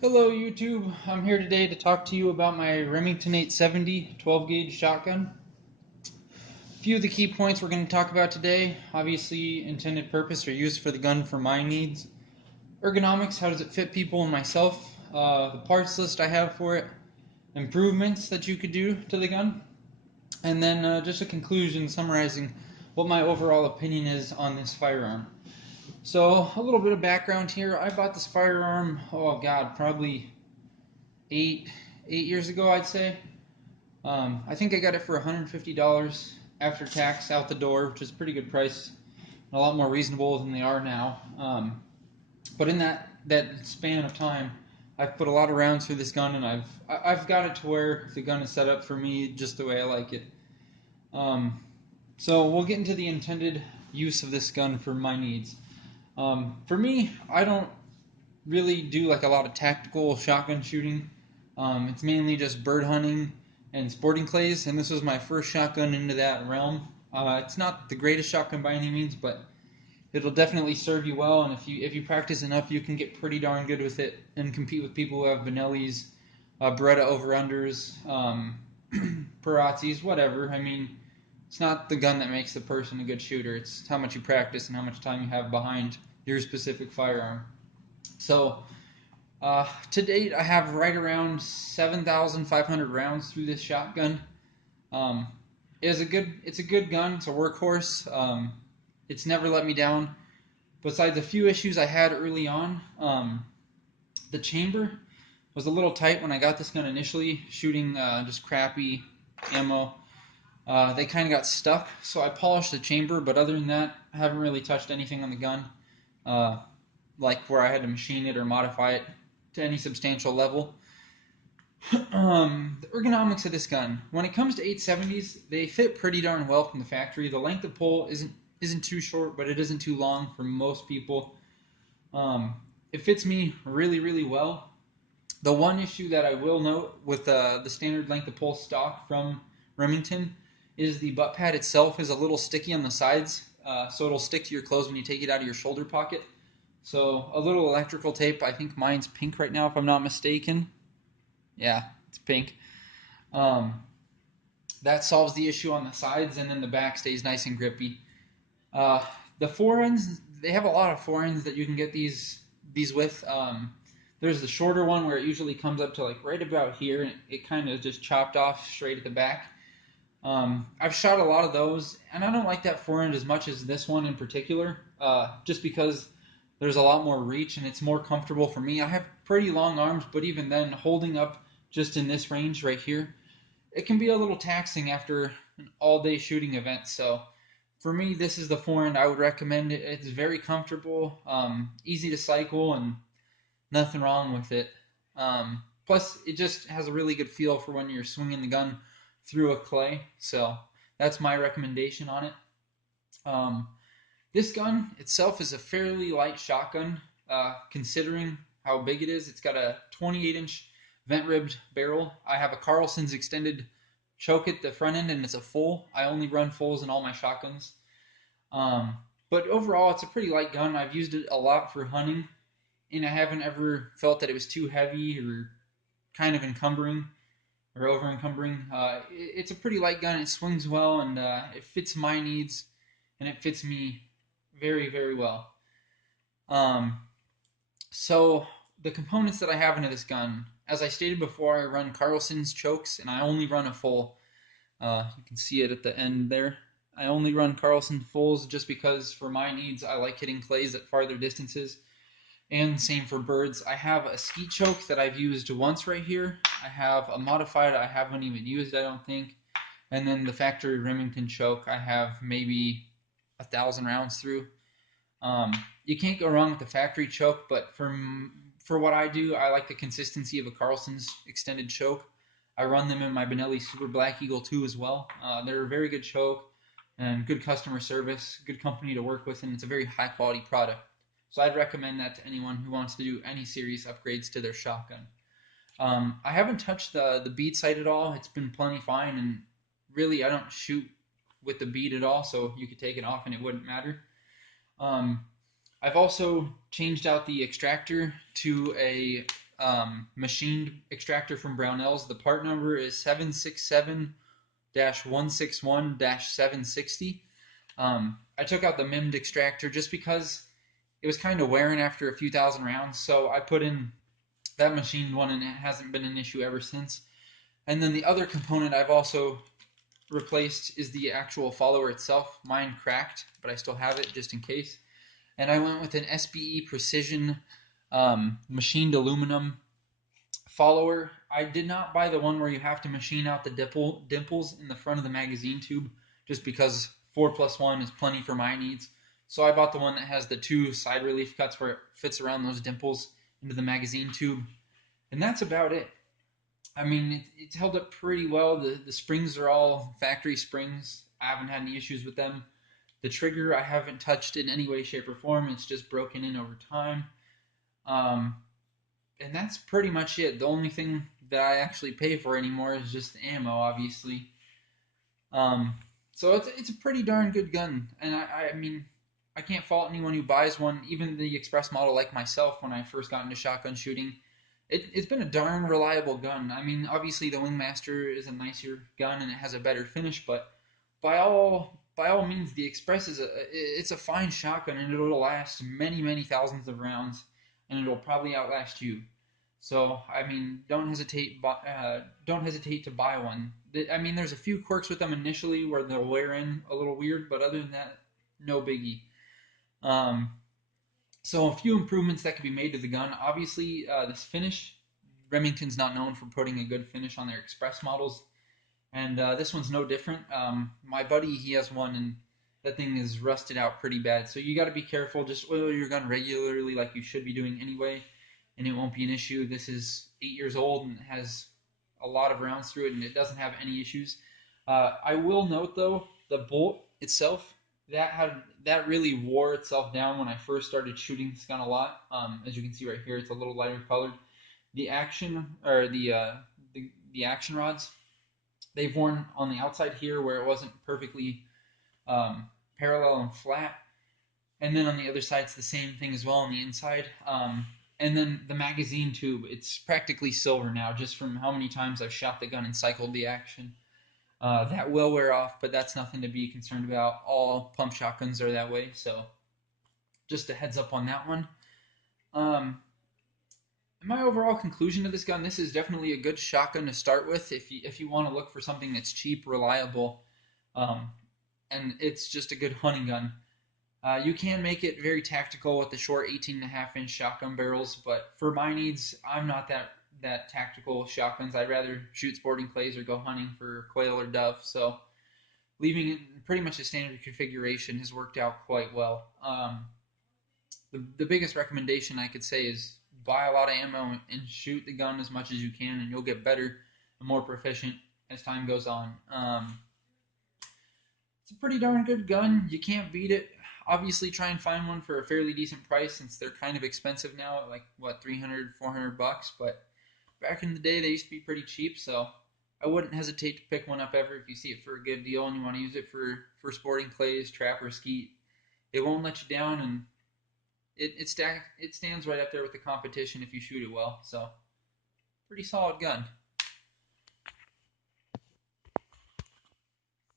Hello YouTube, I'm here today to talk to you about my Remington 870 12 gauge shotgun. A few of the key points we're going to talk about today: obviously intended purpose or use for the gun for my needs, ergonomics, how does it fit people and myself, the parts list I have for it, improvements that you could do to the gun, and then just a conclusion summarizing what my overall opinion is on this firearm. So a little bit of background here. I bought this firearm, oh god, probably eight years ago, I'd say. I think I got it for $150 after tax out the door, which is a pretty good price, a lot more reasonable than they are now. But in that span of time, I've put a lot of rounds through this gun, and I've got it to where the gun is set up for me just the way I like it. So we'll get into the intended use of this gun for my needs. For me, I don't really do like a lot of tactical shotgun shooting. It's mainly just bird hunting and sporting clays, and this was my first shotgun into that realm. It's not the greatest shotgun by any means, but it'll definitely serve you well, and if you practice enough, you can get pretty darn good with it and compete with people who have Benellis, Beretta over-unders, Parazzis, whatever. I mean, it's not the gun that makes the person a good shooter. It's how much you practice and how much time you have behind your specific firearm. So, to date, I have right around 7,500 rounds through this shotgun. Um, it's a good gun. It's a workhorse. It's never let me down. Besides a few issues I had early on, the chamber was a little tight when I got this gun initially, shooting just crappy ammo. They kind of got stuck, so I polished the chamber, but other than that, I haven't really touched anything on the gun, like where I had to machine it or modify it to any substantial level. The ergonomics of this gun, when it comes to 870s, they fit pretty darn well from the factory. The length of pull isn't too short, but it isn't too long for most people. It fits me really well. The one issue that I will note with the standard length of pull stock from Remington is the butt pad itself is a little sticky on the sides, so it'll stick to your clothes when you take it out of your shoulder pocket. So a little electrical tape. I think mine's pink right now, if I'm not mistaken. Yeah, it's pink. Um, that solves the issue on the sides, and then the back stays nice and grippy. Uh, the forends, they have a lot of forends that you can get these with. There's the shorter one where it usually comes up to like right about here, and it kind of just chopped off straight at the back. I've shot a lot of those, and I don't like that forend as much as this one in particular, just because there's a lot more reach and it's more comfortable for me. I have pretty long arms, but even then, holding up just in this range right here, it can be a little taxing after an all-day shooting event. So for me, this is the forend I would recommend. It's very comfortable, easy to cycle, and nothing wrong with it. Plus, it just has a really good feel for when you're swinging the gun through a clay. So that's my recommendation on it. Um, this gun itself is a fairly light shotgun, considering how big it is. It's got a 28-inch vent-ribbed barrel. I have a Carlson's extended choke at the front end, and it's a full. I only run fulls in all my shotguns. Um, but overall, it's a pretty light gun. I've used it a lot for hunting, and I haven't ever felt that it was too heavy or kind of encumbering or over encumbering. It's a pretty light gun. It swings well, and it fits my needs, and it fits me very well. Um, so the components that I have into this gun, as I stated before, I run Carlson's chokes, and I only run a full. You can see it at the end there. I only run Carlson fulls just because for my needs I like hitting clays at farther distances. And same for birds. I have a skeet choke that I've used once right here. I have a modified I haven't even used, I don't think. And then the factory Remington choke I have maybe 1,000 rounds through. You can't go wrong with the factory choke, but for what I do, I like the consistency of a Carlson's extended choke. I run them in my Benelli Super Black Eagle 2 as well. They're a very good choke and good customer service, good company to work with, and it's a very high quality product. So I'd recommend that to anyone who wants to do any serious upgrades to their shotgun. I haven't touched the bead sight at all. It's been plenty fine, and really I don't shoot with the bead at all, so you could take it off and it wouldn't matter. Um, I've also changed out the extractor to a machined extractor from Brownells. The part number is 767-161-760. I took out the MIMD extractor just because it was kind of wearing after a few thousand rounds, so I put in that machined one, and it hasn't been an issue ever since. And then the other component I've also replaced is the actual follower itself. Mine cracked, but I still have it just in case. And I went with an SBE Precision machined aluminum follower. I did not buy the one where you have to machine out the dimples in the front of the magazine tube, just because 4+1 is plenty for my needs. So I bought the one that has the 2 side relief cuts where it fits around those dimples into the magazine tube. And that's about it. I mean, it's held up pretty well. The springs are all factory springs. I haven't had any issues with them. The trigger I haven't touched in any way, shape, or form. It's just broken in over time. Um, and that's pretty much it. The only thing that I actually pay for anymore is just the ammo, obviously. Um, so it's a pretty darn good gun. And I mean, I can't fault anyone who buys one, even the express model like myself when I first got into shotgun shooting. It's been a darn reliable gun. I mean, obviously the Wingmaster is a nicer gun and it has a better finish, but by all means, the Express it's a fine shotgun, and it'll last many thousands of rounds, and it'll probably outlast you. So I mean, don't hesitate to buy one. I mean, there's a few quirks with them initially where they'll wear in a little weird, but other than that, no biggie. Um, so a few improvements that could be made to the gun. Obviously, this finish, Remington's not known for putting a good finish on their Express models, and this one's no different. My buddy, he has one, and that thing is rusted out pretty bad. So you got to be careful. Just oil your gun regularly, like you should be doing anyway, and it won't be an issue. This is 8 years old and has a lot of rounds through it, and it doesn't have any issues. I will note though, the bolt itself, that really wore itself down when I first started shooting this gun a lot. As you can see right here, it's a little lighter colored. The action or the action rods, they've worn on the outside here where it wasn't perfectly parallel and flat, and then on the other side it's the same thing as well on the inside. And then the magazine tube, it's practically silver now, just from how many times I've shot the gun and cycled the action. That will wear off, but that's nothing to be concerned about. All pump shotguns are that way, so just a heads up on that one. Um, my overall conclusion to this gun, this is definitely a good shotgun to start with if you want to look for something that's cheap, reliable, um, and it's just a good hunting gun. You can make it very tactical with the short 18.5-inch shotgun barrels, but for my needs, I'm not that tactical with shotguns. I'd rather shoot sporting clays or go hunting for quail or dove. So leaving it pretty much a standard configuration has worked out quite well. The biggest recommendation I could say is buy a lot of ammo and shoot the gun as much as you can, and you'll get better and more proficient as time goes on. It's a pretty darn good gun. You can't beat it. Obviously, try and find one for a fairly decent price since they're kind of expensive now, like what, 300, 400 bucks. But back in the day, they used to be pretty cheap, so I wouldn't hesitate to pick one up ever if you see it for a good deal and you want to use it for sporting clays, trap, or skeet. It won't let you down, and it stands right up there with the competition if you shoot it well. So, pretty solid gun.